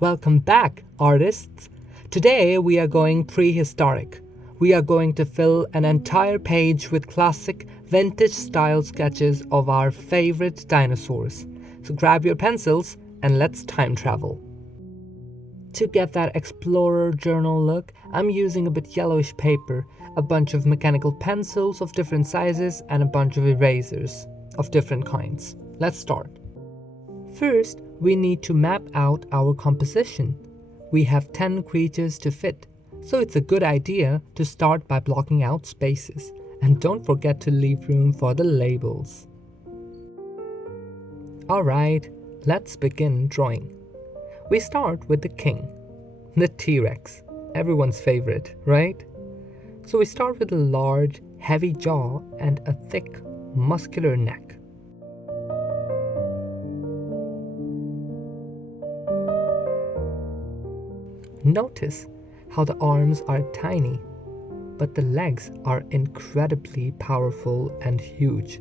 Welcome back, artists! Today we are going prehistoric. We are going to fill an entire page with classic, vintage style sketches of our favorite dinosaurs. So grab your pencils and let's time travel. To get that explorer journal look, I'm using a bit yellowish paper, a bunch of mechanical pencils of different sizes, and a bunch of erasers of different kinds. Let's start. First, we need to map out our composition. We have 10 creatures to fit, so it's a good idea to start by blocking out spaces. And don't forget to leave room for the labels. Alright, let's begin drawing. We start with the king, the T-Rex, everyone's favorite, right? So we start with a large, heavy jaw and a thick, muscular neck. Notice how the arms are tiny, but the legs are incredibly powerful and huge.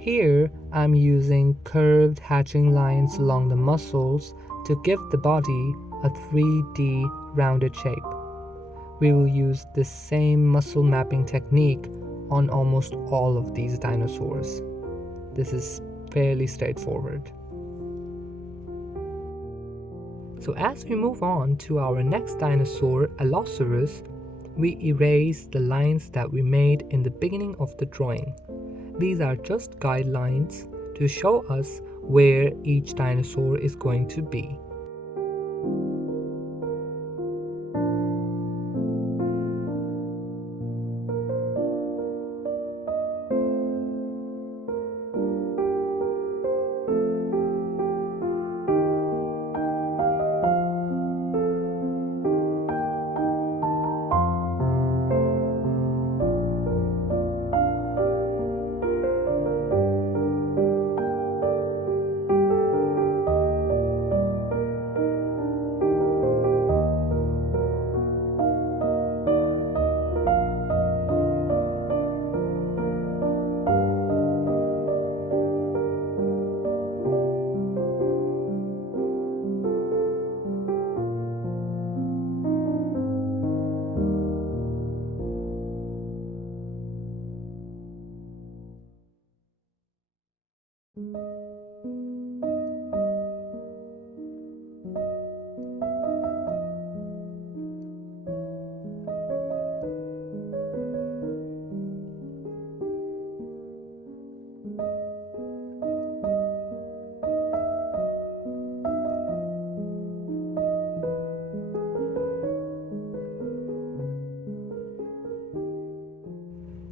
Here, I'm using curved hatching lines along the muscles to give the body a 3D rounded shape. We will use the same muscle mapping technique on almost all of these dinosaurs. This is fairly straightforward. So as we move on to our next dinosaur, Allosaurus, we erase the lines that we made in the beginning of the drawing. These are just guidelines to show us where each dinosaur is going to be.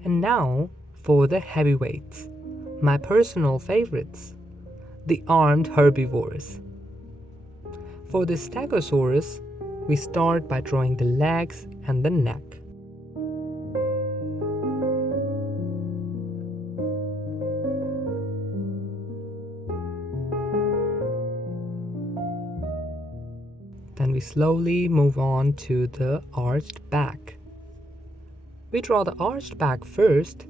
And now for the heavyweights, my personal favorites, the armed herbivores. For the Stegosaurus, we start by drawing the legs and the neck. Then we slowly move on to the arched back. We draw the arched back first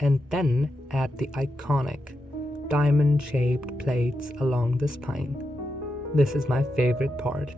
and then add the iconic diamond-shaped plates along the spine. This is my favorite part.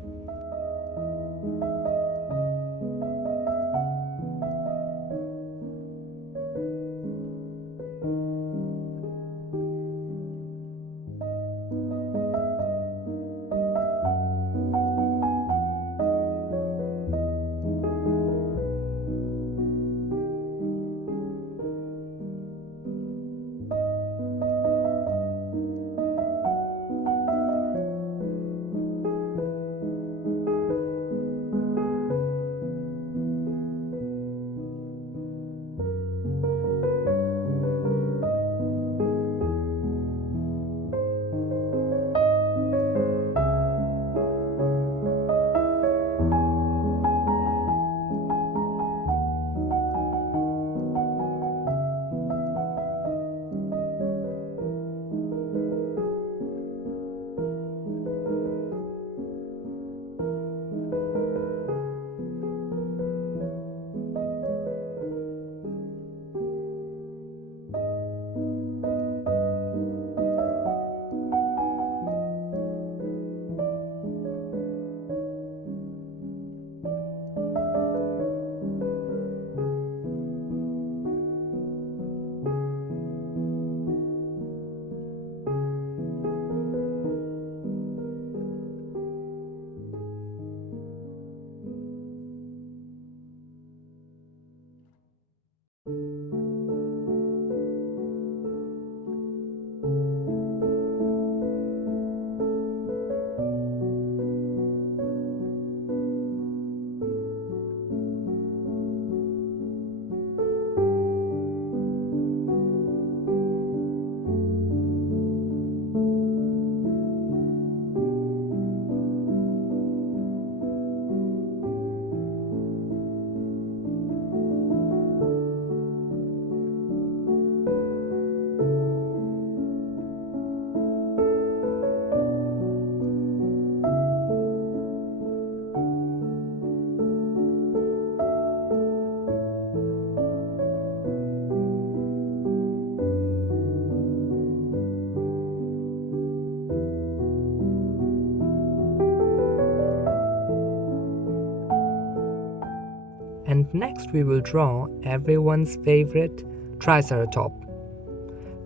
Next, we will draw everyone's favorite Triceratops.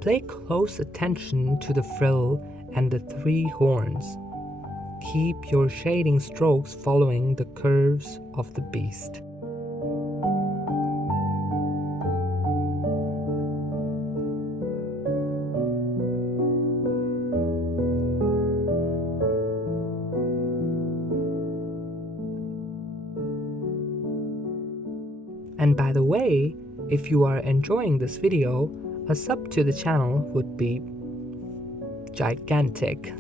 Pay close attention to the frill and the three horns. Keep your shading strokes following the curves of the beast. And by the way, if you are enjoying this video, a sub to the channel would be gigantic.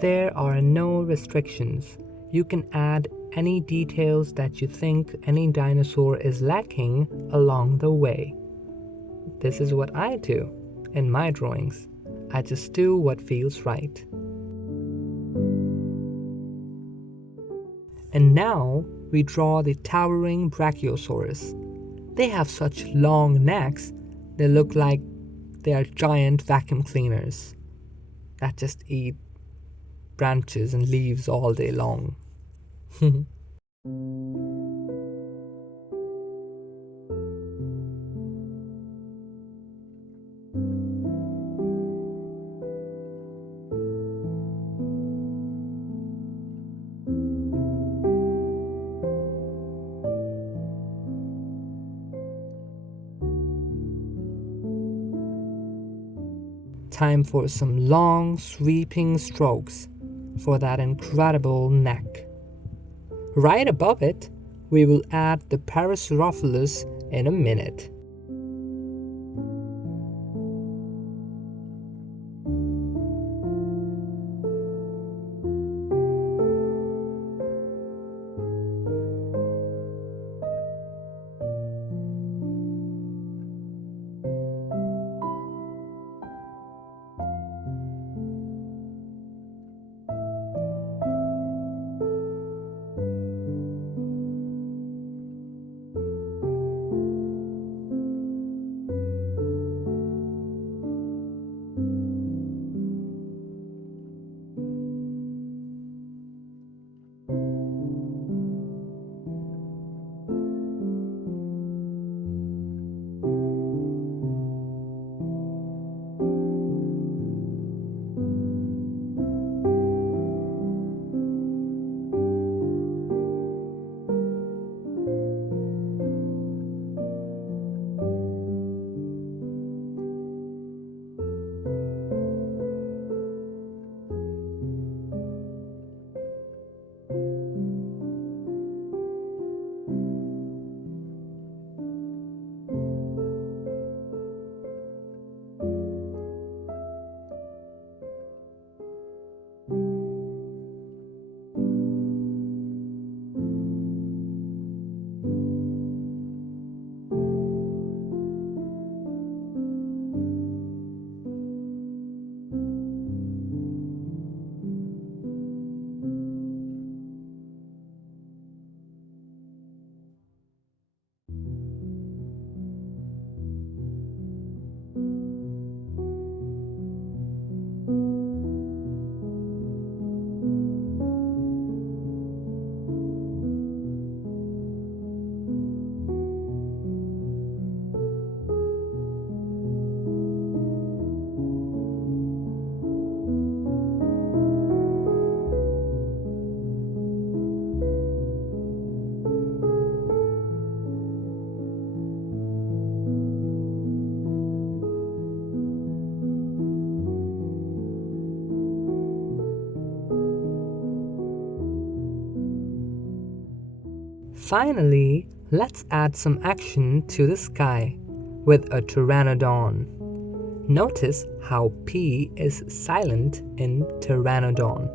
There are no restrictions. You can add any details that you think any dinosaur is lacking along the way. This is what I do in my drawings. I just do what feels right. And now we draw the towering Brachiosaurus. They have such long necks, they look like they are giant vacuum cleaners that just eat branches and leaves all day long. Time for some long, sweeping strokes for that incredible neck. Right above it, we will add the Parasaurolophus in a minute. Finally, let's add some action to the sky with a Pteranodon. Notice how P is silent in Pteranodon.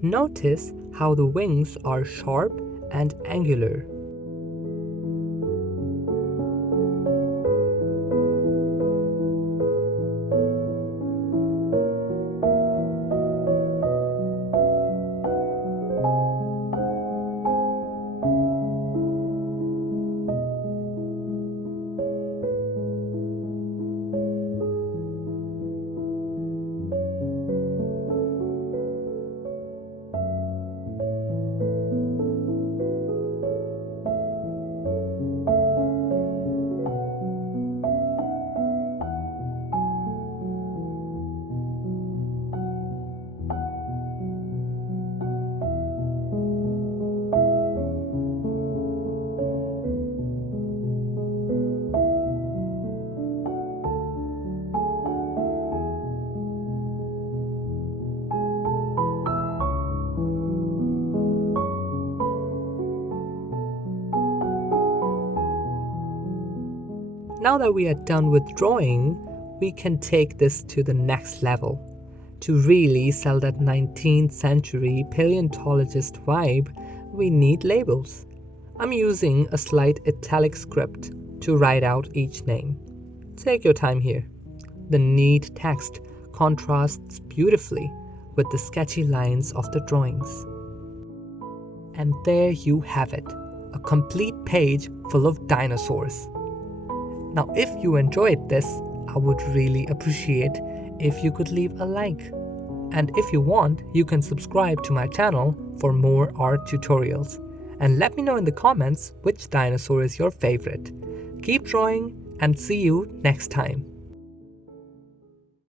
Notice how the wings are sharp and angular. Now that we are done with drawing, we can take this to the next level. To really sell that 19th century paleontologist vibe, we need labels. I'm using a slight italic script to write out each name. Take your time here. The neat text contrasts beautifully with the sketchy lines of the drawings. And there you have it, a complete page full of dinosaurs. Now, if you enjoyed this, I would really appreciate if you could leave a like. And if you want, you can subscribe to my channel for more art tutorials. And let me know in the comments which dinosaur is your favorite. Keep drawing and see you next time.